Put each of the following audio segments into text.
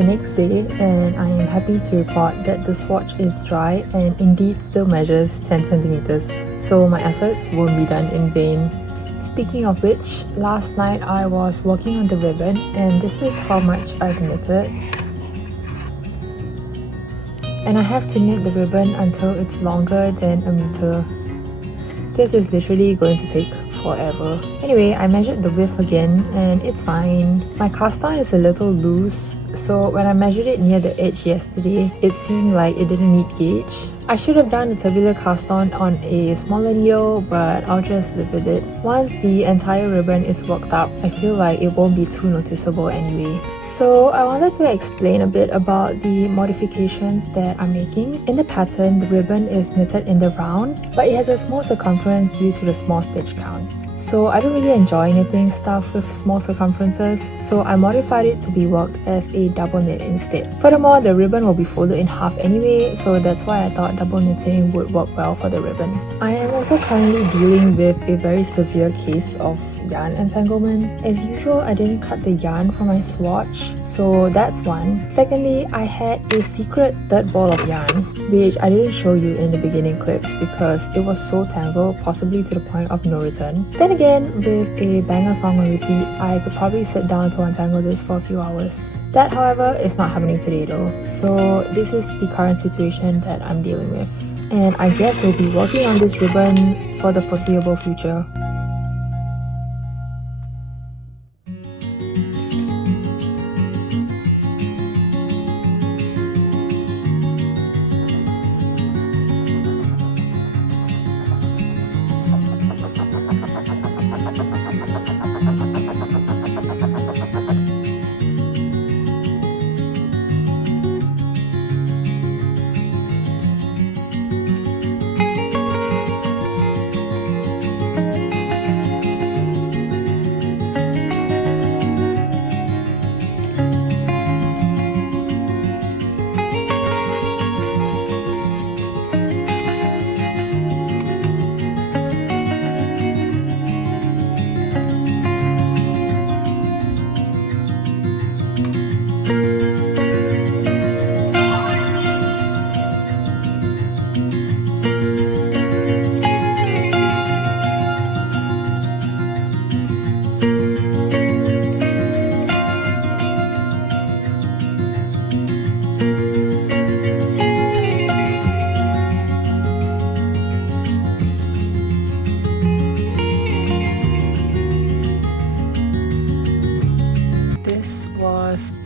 the next day and I am happy to report that the swatch is dry and indeed still measures 10 centimeters, so my efforts won't be done in vain. Speaking of which, last night I was working on the ribbon and this is how much I've knitted. And I have to knit the ribbon until it's longer than a meter. This is literally going to take forever. Anyway, I measured the width again and it's fine. My cast on is a little loose, so when I measured it near the edge yesterday, it seemed like it didn't need gauge. I should have done a tabular cast on a smaller needle, but I'll just live with it. Once the entire ribbon is worked up, I feel like it won't be too noticeable anyway. So I wanted to explain a bit about the modifications that I'm making. In the pattern, the ribbon is knitted in the round, but it has a small circumference due to the small stitch count. So I don't really enjoy knitting stuff with small circumferences, so I modified it to be worked as a double knit instead. Furthermore, the ribbon will be folded in half anyway, so that's why I thought double knitting would work well for the ribbon. I am also currently dealing with a very severe case of yarn entanglement. As usual, I didn't cut the yarn from my swatch, so that's one. Secondly, I had a secret third ball of yarn, which I didn't show you in the beginning clips because it was so tangled, possibly to the point of no return. Then again, with a banger song on repeat, I could probably sit down to untangle this for a few hours. That, however, is not happening today though. So this is the current situation that I'm dealing with. And I guess we'll be working on this ribbon for the foreseeable future.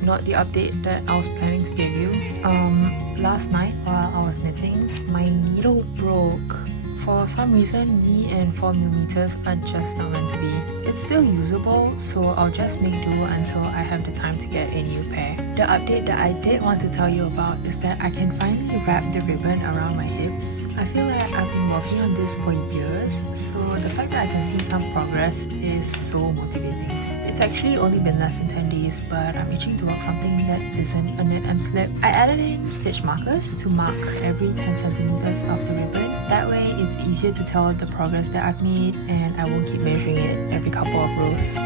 Not the update that I was planning to give you. Last night while I was knitting, my needle broke. For some reason, me and 4mm are just not meant to be. It's still usable, so I'll just make do until I have the time to get a new pair. The update that I did want to tell you about is that I can finally wrap the ribbon around my hips. I feel like I've been working on this for years, so the fact that I can see some progress is so motivating. It's actually only been less than 10 days, but I'm itching to work something that isn't a knit and slip. I added in stitch markers to mark every 10 centimeters of the ribbon. That way it's easier to tell the progress that I've made and I won't keep measuring it every couple of rows.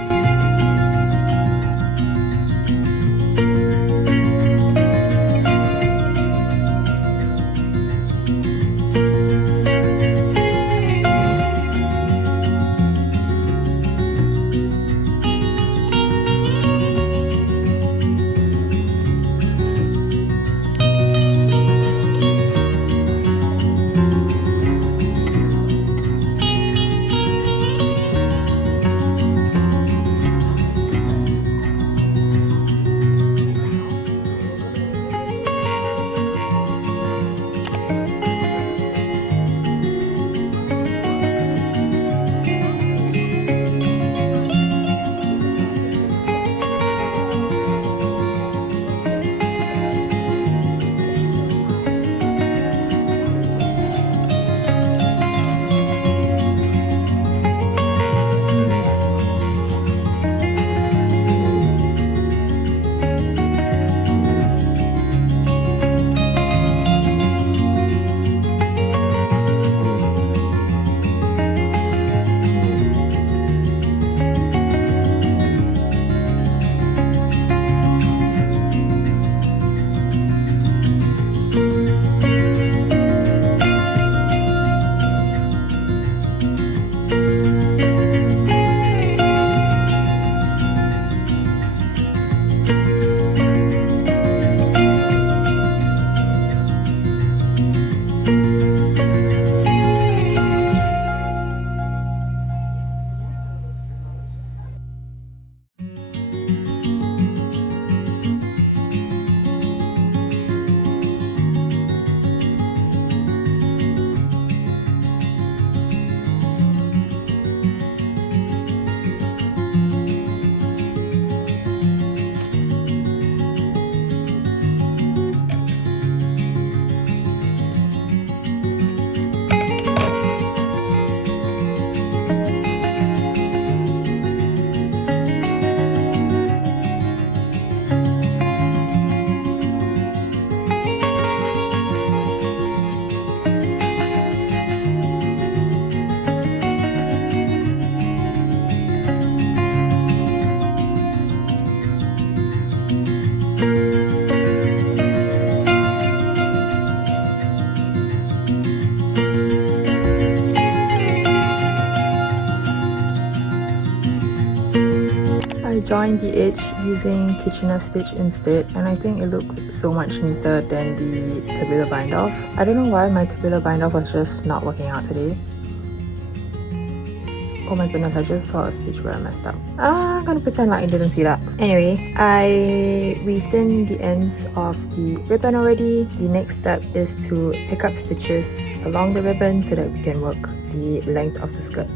I joined the edge using Kitchener stitch instead, and I think it looked so much neater than the tabular bind off. I don't know why my tabular bind off was just not working out today. Oh my goodness, I just saw a stitch where I messed up. I'm gonna pretend like I didn't see that. Anyway, I weaved in the ends of the ribbon already. The next step is to pick up stitches along the ribbon so that we can work the length of the skirt.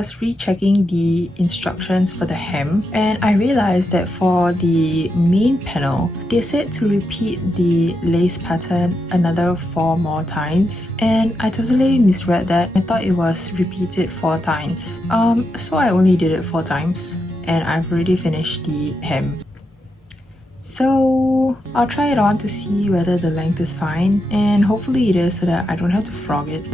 was rechecking the instructions for the hem, and I realized that for the main panel, they said to repeat the lace pattern another 4 more times, and I totally misread that. I thought it was repeated 4 times. So I only did it 4 times, and I've already finished the hem. So I'll try it on to see whether the length is fine, and hopefully it is so that I don't have to frog it.